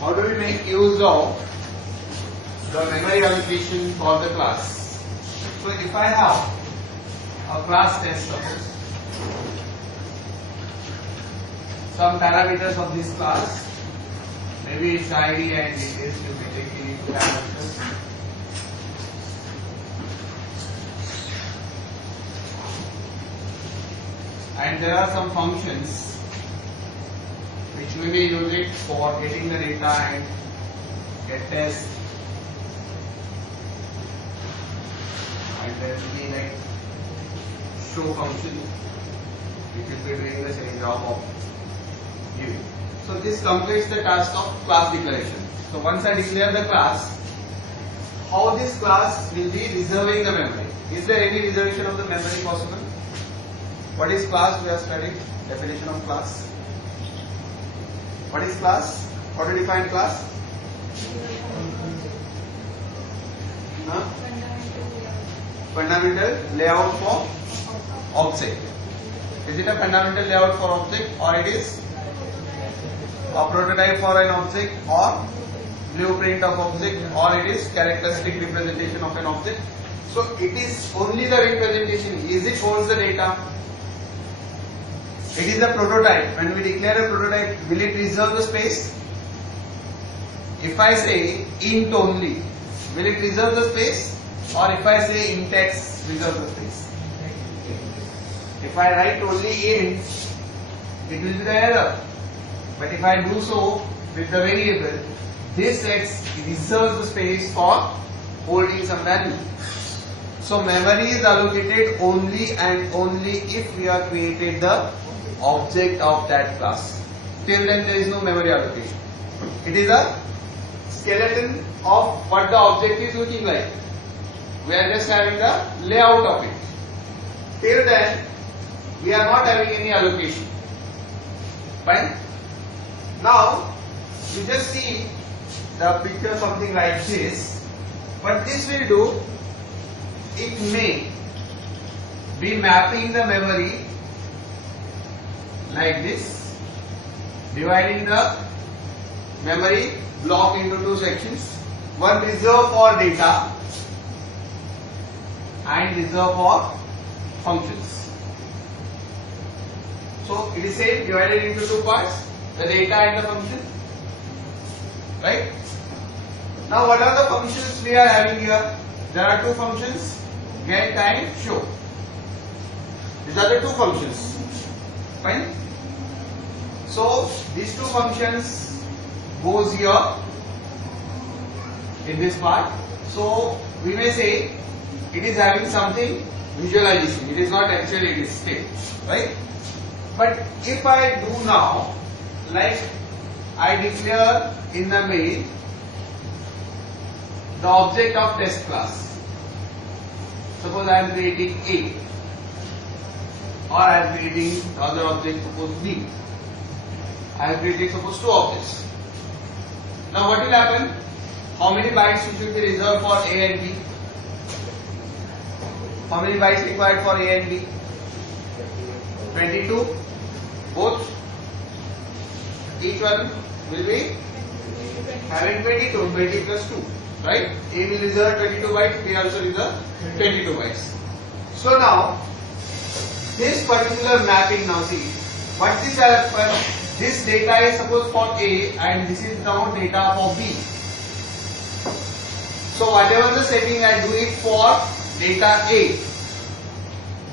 how do we make use of the memory allocation for the class? So if I have a class test, suppose some parameters of this class, maybe its ID and details will be taken into parameters. And there are some functions which we may use it for getting the data and get test. And there will be like show function which will be doing the same job of view. So this completes the task of class declaration. So once I declare the class, how this class will be reserving the memory? Is there any reservation of the memory possible? What is class? We are studying definition of class. What is class? How to define class? Fundamental layout for object. Is it a fundamental layout for object, or it is a prototype for an object, or blueprint of object, or it is characteristic representation of an object? So it is only the representation. Is it holds the data? It is a prototype. When we declare a prototype, will it reserve the space? If I say int only, will it reserve the space? Or if I say int x, reserve the space? If I write only int, it will be the error. But if I do so with the variable, this x reserves the space for holding some value. So memory is allocated only and only if we have created the object of that class. Till then there is no memory allocation. It is a skeleton of what the object is looking like. We are just having the layout of it. Till then we are not having any allocation. Fine. Now you just see the picture something like this. What this will do, it may be mapping the memory like this, dividing the memory block into two sections, one reserved for data and reserved for functions. So it is same, divided into two parts, the data and the function, right? Now what are the functions we are having here? There are two functions, get and show. These are the two functions. Fine. So these two functions goes here in this part. So we may say it is having something visualization. It is not actually, it is state, right? But if I do now, like I declare in the main the object of test class. Suppose I am creating A, or I am creating the other object, suppose B. I am creating suppose two objects. Now what will happen? How many bytes should be reserved for A and B? How many bytes required for A and B? 22. Both. Each one will be having 22. 20 plus 2. Right? A will reserve 22 bytes. B also reserve 22 bytes. So now this particular mapping, now see what this happens. This data is suppose for A and this is now data for B. So whatever the setting I do it for data A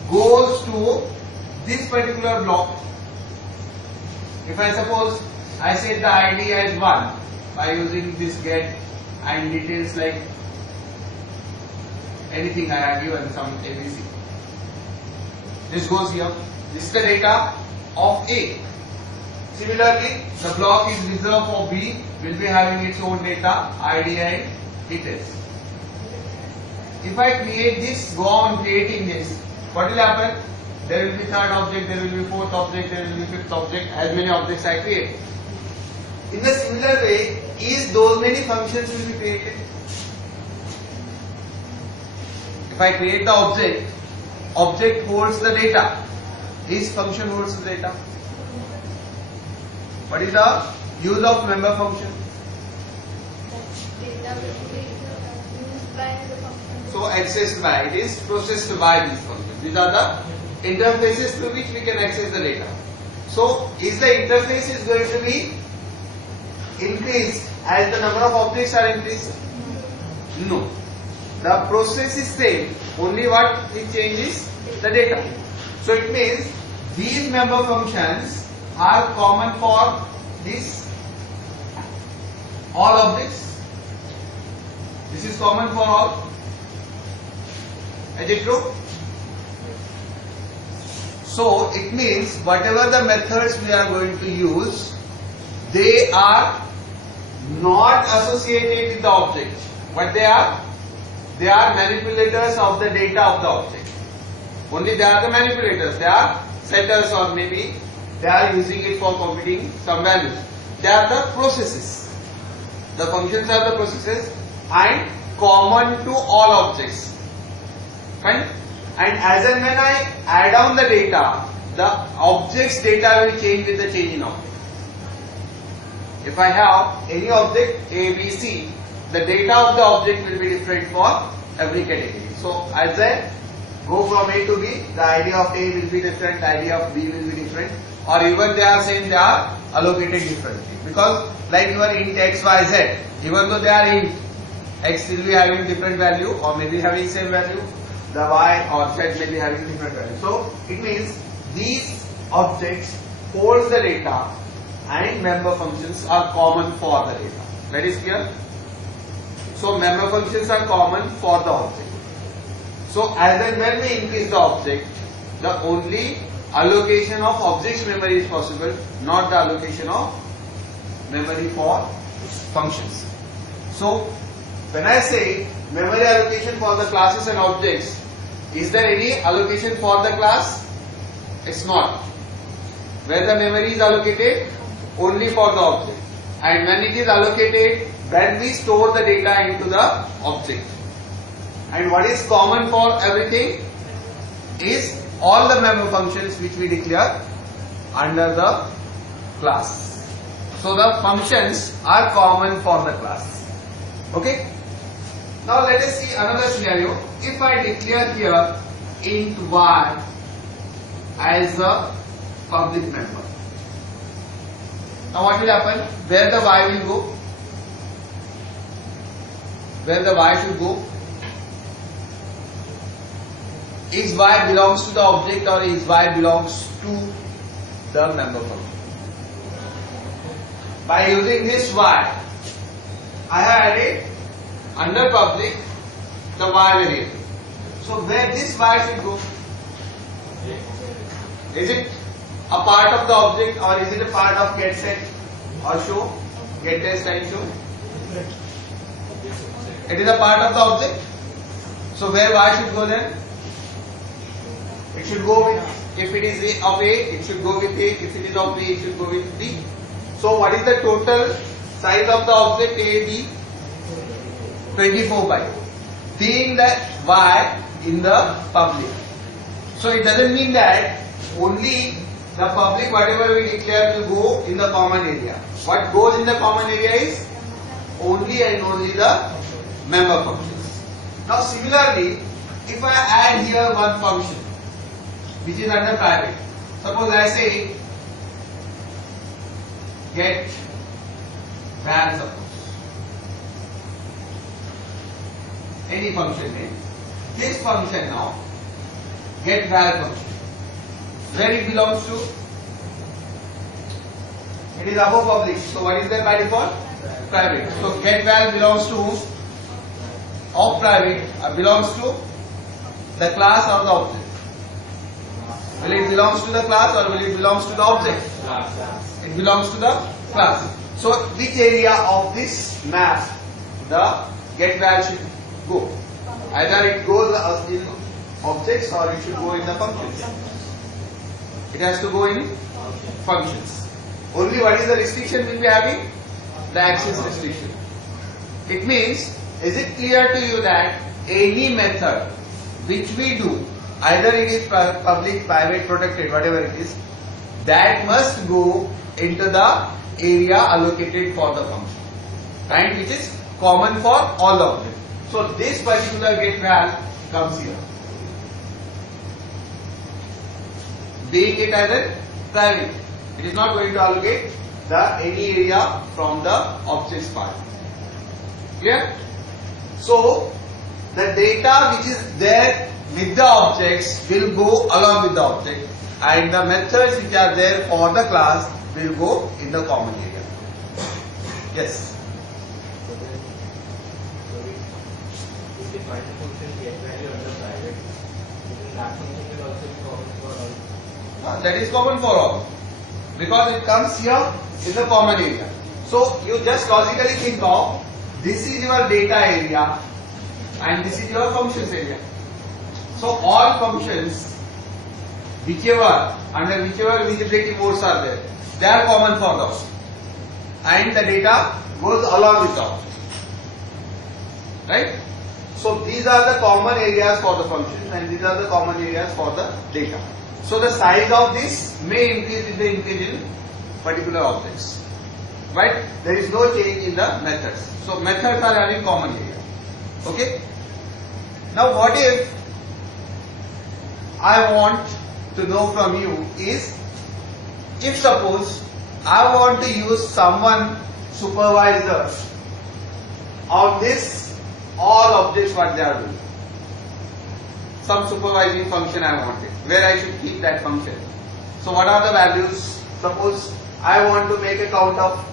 goes to this particular block. If I suppose I set the ID as 1 by using this get and details like anything I have given, some ABC. This goes here. This is the data of A. Similarly, the block is reserved for B, will be having its own data, ID and details. If I create this, go on creating this, what will happen? There will be third object, there will be fourth object, there will be fifth object, as many objects I create. In the similar way, is those many functions will be created. If I create the object, object holds the data, this function holds the data. What is the use of member function? data will be used by the function. So accessed by, it is processed by these functions. These are the interfaces through which we can access the data. So is the interface is going to be increased as the number of objects are increased? No. The process is same, only what it changes the data. So it means these member functions are common for this all objects. This is common for all. Is it true? So it means whatever the methods we are going to use, they are not associated with the object. What they are? They are manipulators of the data of the object. Only they are the manipulators. They are setters, or maybe they are using it for computing some values. They are the processes. The functions are the processes and common to all objects. Fine? And as and when I add on the data, the object's data will change with the change in object. If I have any object A, B, C, the data of the object will be different for every category. So as I go from A to B, the ID of A will be different, ID of B will be different, or even they are same, they are allocated differently. Because like your int x, y, z, even though they are int, x will be having different value or maybe having same value, the y or z may be having different value. So it means these objects holds the data and member functions are common for the data. That is clear? So member functions are common for the object. So as and when we increase the object, the only allocation of object's memory is possible, not the allocation of memory for functions. So when I say memory allocation for the classes and objects, is there any allocation for the class? It's not. Where the memory is allocated? Only for the object. And when it is allocated, when we store the data into the object. And what is common for everything is all the member functions which we declare under the class. So the functions are common for the class. Okay? Now let us see another scenario. If I declare here int y as a public member. Now what will happen? Where the y will go? Where the y should go? Is y belongs to the object or is y belongs to the member function? By using this y, I have added under public the y variable. So where this y should go? Is it a part of the object or is it a part of get set or show? Get test and show? It is a part of the object. So where y should go then? It should go with, if it is of A, it should go with A. If it is of B, it should go with B. So what is the total size of the object A, B? 24 bytes. Being that y in the public. So it doesn't mean that only the public whatever we declare will go in the common area. What goes in the common area is only and only the member functions. Now similarly, if I add here one function which is under private, suppose I say get val, suppose any function name, this function now get val function, where it belongs to? It is above public. So what is there by default? Private. So get val belongs to whom? Of private belongs to the class or the object. Will it belongs to the class or will it belongs to the object? It belongs to the class. So which area of this map the get val should go? Either it goes in objects or it should go in the functions. It has to go in functions. Only what is the restriction we will be having? The access restriction. It means, is it clear to you that any method which we do, either it is public, private, protected, whatever it is, that must go into the area allocated for the function and which is common for all the objects. So this particular get val comes here, being it as a private. It is not going to allocate any area from the objects part. Clear? So the data which is there with the objects will go along with the object, and the methods which are there for the class will go in the common area. Yes. So we define the function get value under private. Then that function will also be common for all. That is common for all, because it comes here in the common area. So you just logically think of, this is your data area and this is your functions area. So all functions, under whichever visibility modes are there, they are common for those, and the data goes along with the object. Right? So these are the common areas for the functions, and these are the common areas for the data. So the size of this may increase with the increase in particular objects. Right? There is no change in the methods. So methods are having common area. Okay? Now what if I want to know from you is, if suppose I want to use someone supervisor on this all objects what they are doing. Some supervising function I wanted, where I should keep that function. So what are the values? Suppose I want to make a count of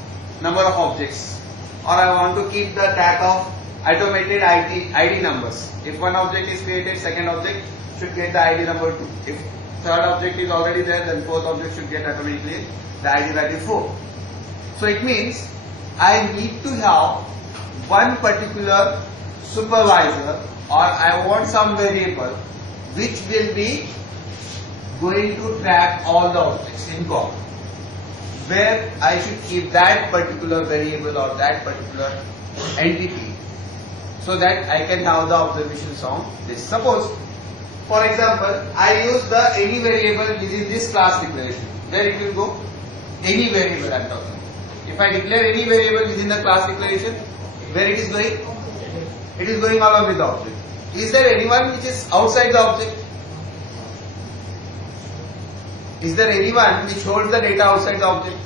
number of objects, or I want to keep the track of automated ID numbers. If one object is created, second object should get the ID number 2. If third object is already there, then fourth object should get automatically the ID value 4. So it means I need to have one particular supervisor, or I want some variable which will be going to track all the objects in common, where I should keep that particular variable or that particular entity, so that I can have the observations on this. Suppose, for example, I use the any variable within this class declaration. Where it will go? Any variable I am talking about. If I declare any variable within the class declaration, where it is going? It is going along with the object. Is there anyone which is outside the object? Is there anyone which holds the data outside the object?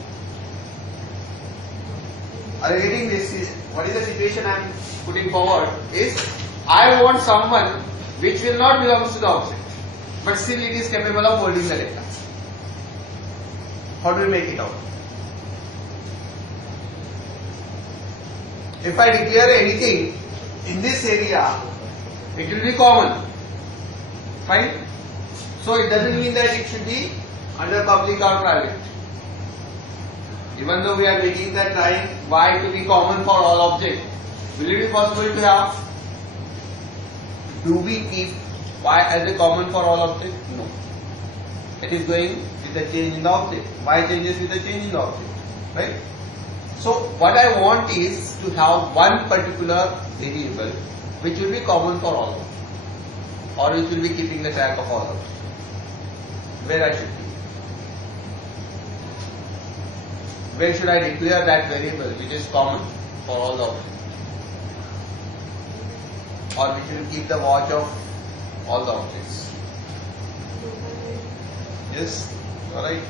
Are you getting this? What is the situation I am putting forward is, I want someone which will not belong to the object, but still it is capable of holding the data. How do we make it out? If I declare anything in this area, it will be common. Fine? So it doesn't mean that it should be under public or private. Even though we are making that trying y to be common for all objects, will it be possible to have? Do we keep y as a common for all objects? No. It is going with the change in the object. Y changes with the change in the object. Right? So what I want is to have one particular variable which will be common for all, or which will be keeping the track of all of it. Where I should be? Where should I declare that variable which is common for all the objects, or which will keep the watch of all the objects? Yes, alright.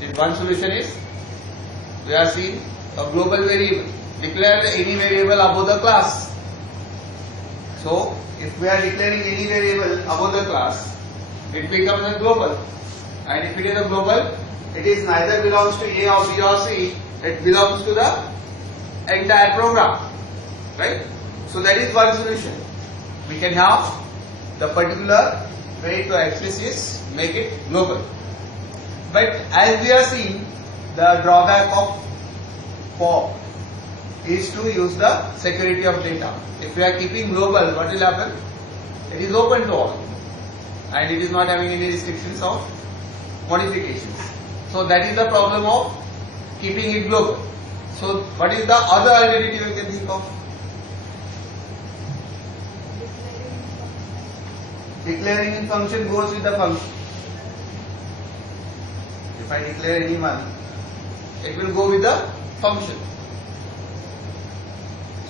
The one solution is, we are seeing a global variable. Declare any variable above the class. So, if we are declaring any variable above the class, it becomes a global. And if it is a global, it is neither belongs to A or B or C, it belongs to the entire program. Right? So that is one solution. We can have the particular way to access is make it global. But as we are seeing, the drawback of POP is to use the security of data. If we are keeping global, what will happen? It is open to all, and it is not having any restrictions of modifications. So that is the problem of keeping it global. So what is the other alternative you can think of? Declaring in function goes with the function. If I declare anyone, it will go with the function.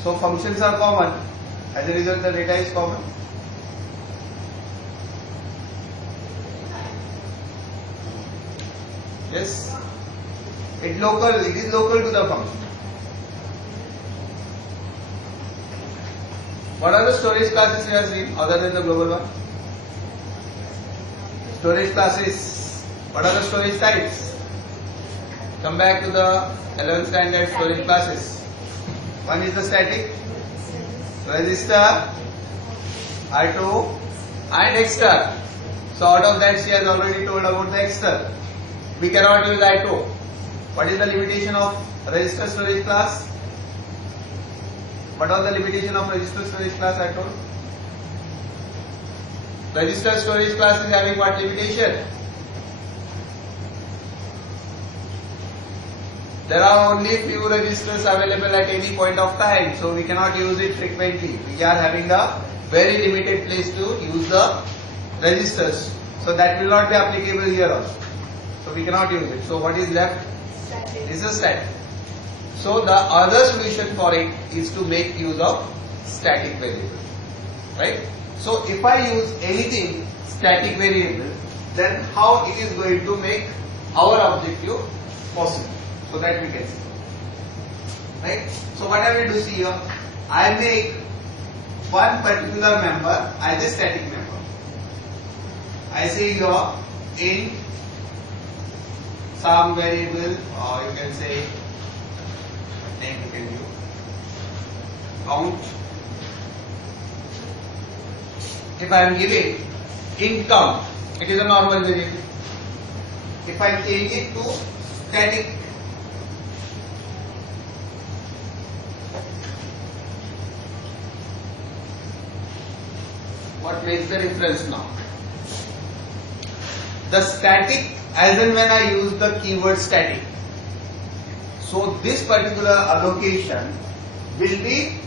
So functions are common. As a result, the data is common. Yes. It is local to the function. What are the storage classes we have seen other than the global one? Storage classes. What are the storage types? Come back to the 11th standard storage classes. One is the static, register, R2 and extra. So out of that she has already told about the extra. We cannot use I2. What is the limitation of register storage class? What was the limitation of register storage class I told? Register storage class is having what limitation? There are only few registers available at any point of time, so we cannot use it frequently. We are having a very limited place to use the registers. So that will not be applicable here also. So we cannot use it. So what is left? Static. Is a static. So the other solution for it is to make use of static variable. Right? So if I use anything static variable, then how it is going to make our objective possible? So that we can see. Right? So what I will do see here, I make one particular member as a static member. I say here int some variable, or you can say name you can use count. If I am giving int count, it is a normal variable. If I change it to static, what makes the difference now? The static, as and when I use the keyword static. So this particular allocation will be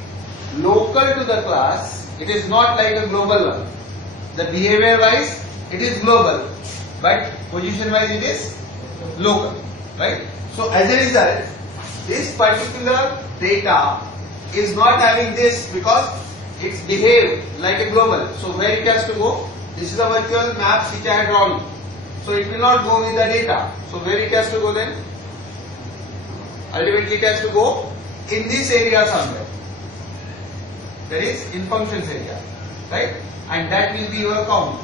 local to the class. It is not like a global one. The behavior wise it is global, but position wise it is local. Right? So as a result, this particular data is not having this because it's behaved like a global. So where it has to go? This is a virtual map which I had drawn. So it will not go with the data. So where it has to go then? Ultimately it has to go in this area somewhere. That is in functions area. Right? And that will be your count.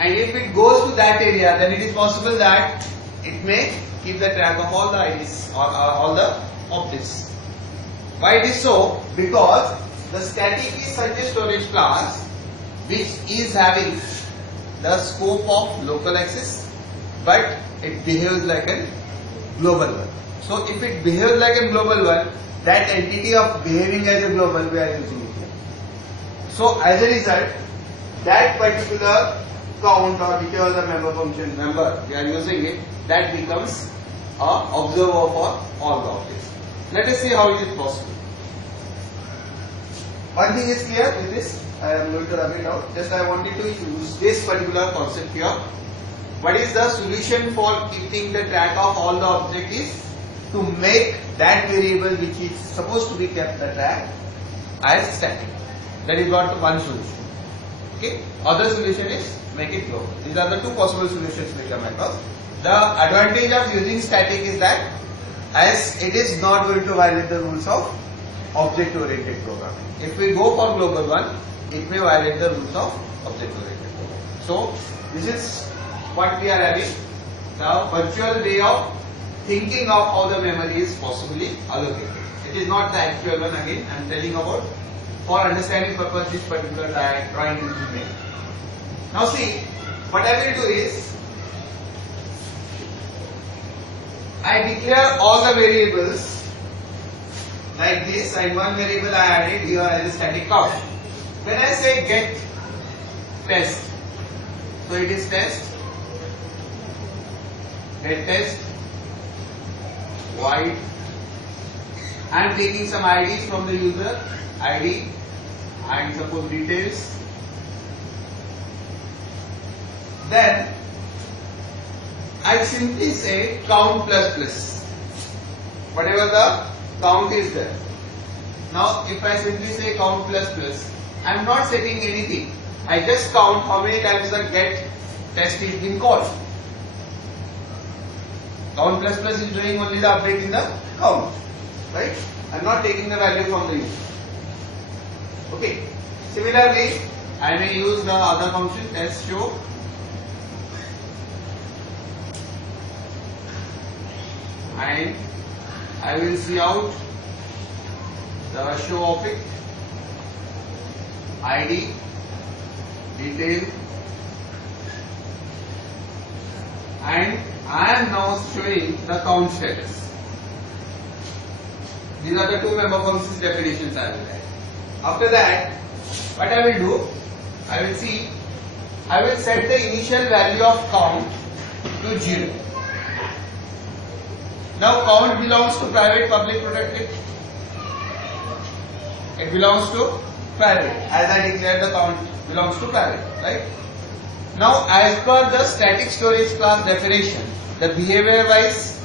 And if it goes to that area, then it is possible that it may keep the track of all the IDs or all the objects. Why it is so? Because the static is such a storage class which is having the scope of local access, but it behaves like a global one. So if it behaves like a global one, that entity of behaving as a global we are using it here. So as a result, that particular count or whichever the member function member we are using it, that becomes a observer for all the objects. Let us see how it is possible. One thing is clear with this. I am going to rub it out. Just I wanted to use this particular concept here. What is the solution for keeping the track of all the objects is to make that variable which is supposed to be kept the track as static. That is what one solution. Okay. Other solution is make it global. These are the two possible solutions we come across. The advantage of using static is that as it is not going to violate the rules of object-oriented programming. If we go for global one, it may violate the rules of object-oriented programming. So this is what we are having, the virtual way of thinking of how the memory is possibly allocated. It is not the actual one. Again I am telling about, for understanding purpose, this particular drawing is being made. Now see, what I will do is, I declare all the variables like this, and one variable I added here as a static count. When I say get test, so it is test, get test, void. I am taking some IDs from the user, ID and suppose details. Then I simply say count plus plus. Whatever the count is there. Now if I simply say count plus plus, I am not setting anything. I just count how many times the get test is being called. Count plus plus is doing only the update in the count, right? I am not taking the value from the user. Okay. Similarly, I may use the other function test show. And I will see out the show object, ID, detail, and I am now showing the count status. These are the two member functions definitions I will write. After that, what I will do, I will set the initial value of count to 0. Now count belongs to private, public, protected. It belongs to private, as I declared the count belongs to private, right? Now as per the static storage class definition, the behavior wise,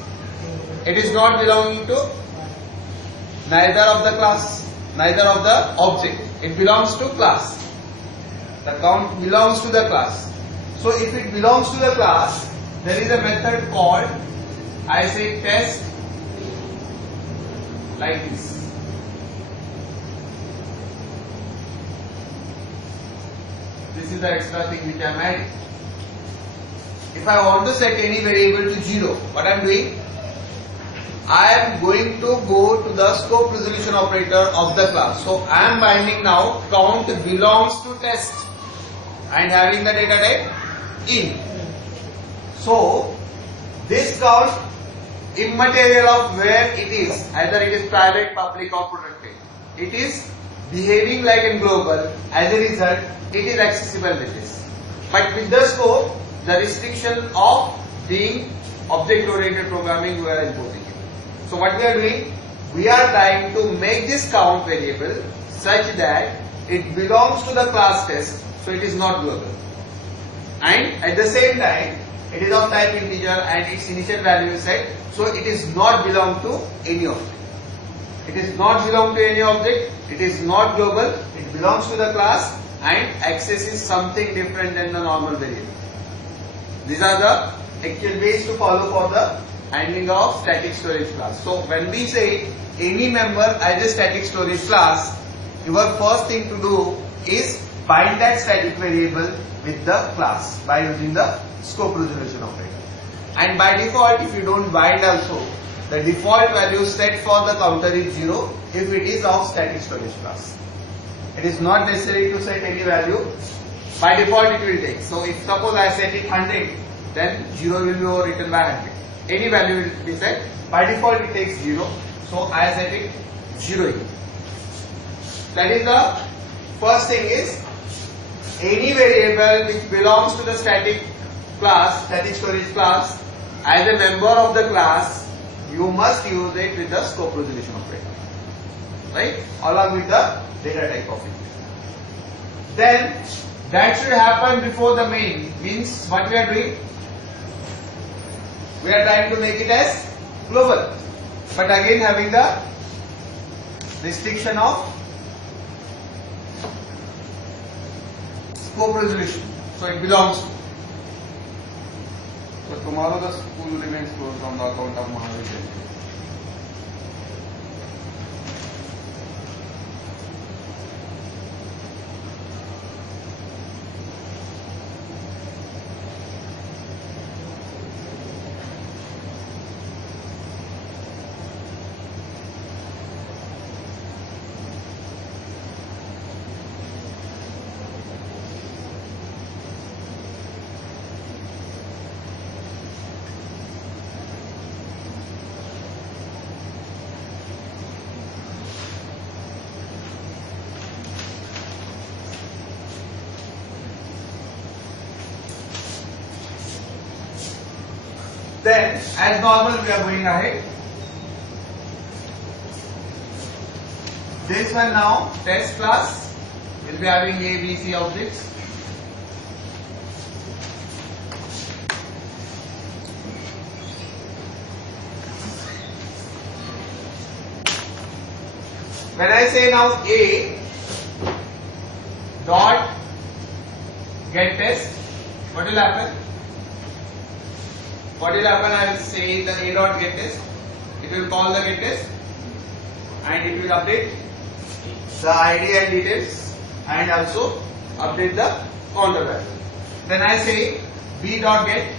it is not belonging to neither of the class, neither of the object. It belongs to class. The count belongs to the class. So if it belongs to the class, there is a method called, I say test like this. This is the extra thing which I am adding. If I want to set any variable to 0, what I am doing? I am going to go to the scope resolution operator of the class. So I am binding now count belongs to test and having the data type in. So this count, immaterial of where it is, either it is private, public or protected, it is behaving like in global. As a result, it is accessible with this. But with the scope, the restriction of being object-oriented programming we are imposing. So what we are doing? We are trying to make this count variable such that it belongs to the class test, so it is not global. And at the same time, it is of type integer and its initial value is set, so it is not belong to any object. It is not belong to any object, it is not global, it belongs to the class and access is something different than the normal variable. These are the actual ways to follow for the handling of static storage class. So when we say any member as a static storage class, your first thing to do is bind that static variable with the class by using the scope resolution operator. And by default, if you don't bind also, the default value set for the counter is 0 if it is of static storage class. It is not necessary to set any value. By default it will take. So if suppose I set it 100, then 0 will be overwritten by 100. Any value will be set. By default it takes 0. So I set it 0. That is the first thing is any variable which belongs to the static class, static storage class, as a member of the class, you must use it with the scope resolution operator, right? Along with the data type of it. Then that should happen before the main. Means what we are doing? We are trying to make it as global, but again having the restriction of scope resolution. So it belongs to. So tomorrow the school remains closed on the account of Mahavidyalaya. Then, as normal, we are going ahead. This one now, test class, will be having A, B, C objects. when I say now A dot get test, what will happen? What will happen? I will say the A dot get test. It will call the get test and it will update the ID and details and also update the counter value. Then I say B dot get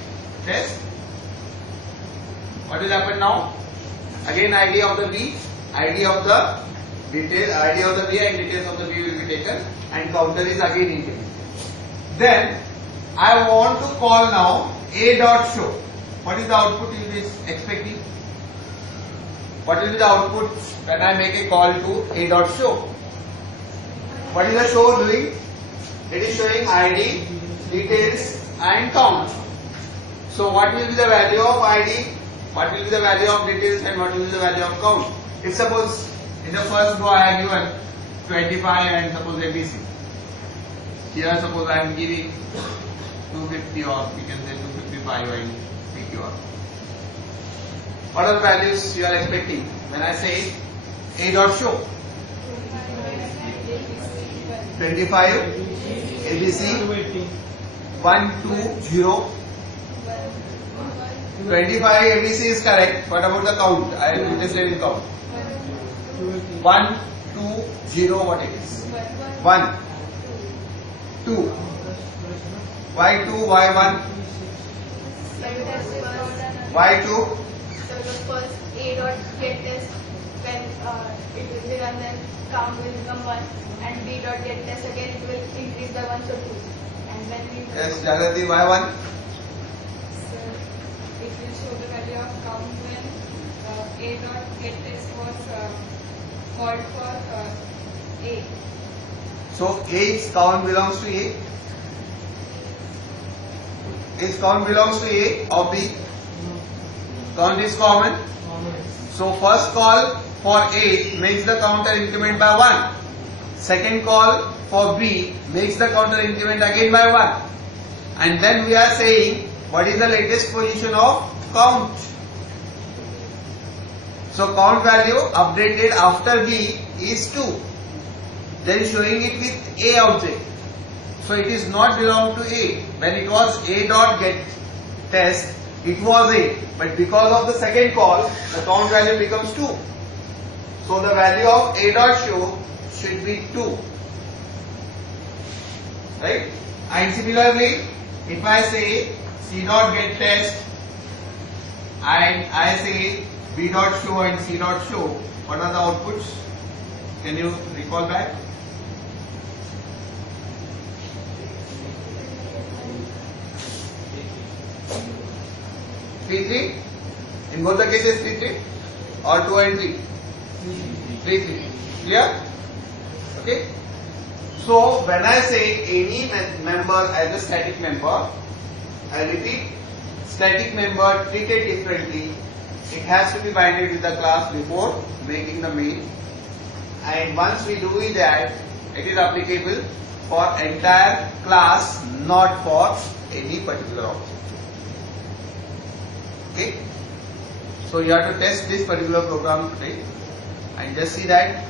test. What will happen now? Again ID of the B, ID of the detail, ID of the B and details of the B will be taken and counter is again increased. Then I want to call now A dot show. What is the output you is expecting? What will be the output when I make a call to A dot show? What is the show doing? It is showing ID, details and count. So what will be the value of ID? What will be the value of details and what will be the value of count? If suppose in the first row I have given 25 and suppose ABC. Here suppose I am giving 250 or we can say 255 and PQR. What are the values you are expecting when I say A dot show? 25 ABC 120. 25 ABC is correct. What about the count? I am interested in count. 120, what it is? 1, 2. Why 2? Why 1? Why 2? So the first A dot get test, when it will be run, then count will become 1, and B dot get test again, it will increase by 1, so 2. And then we Yes, Jagrati, why 1? So it will show the value of count when A dot get test was called for A. So A's count belongs to A. A's count belongs to A or B? Count is common. So first call for A makes the counter increment by 1. Second call for B makes the counter increment again by 1. And then we are saying what is the latest position of count. So count value updated after B is 2. Then showing it with A object. So it is not belong to A. When it was A dot get test, it was A. But because of the second call, the count value becomes 2. So the value of A dot show should be 2. Right? And similarly, if I say C dot get test and I say B dot show and C dot show, what are the outputs? Can you recall back? Three. In both the cases 3 or 2 and 3? 3. Clear? Okay. So when I say any member as a static member, I repeat, static member treated differently. It has to be binded with the class before making the main. And once we do that, it is applicable for entire class, not for any particular object. Okay. So you have to test this particular program today and just see that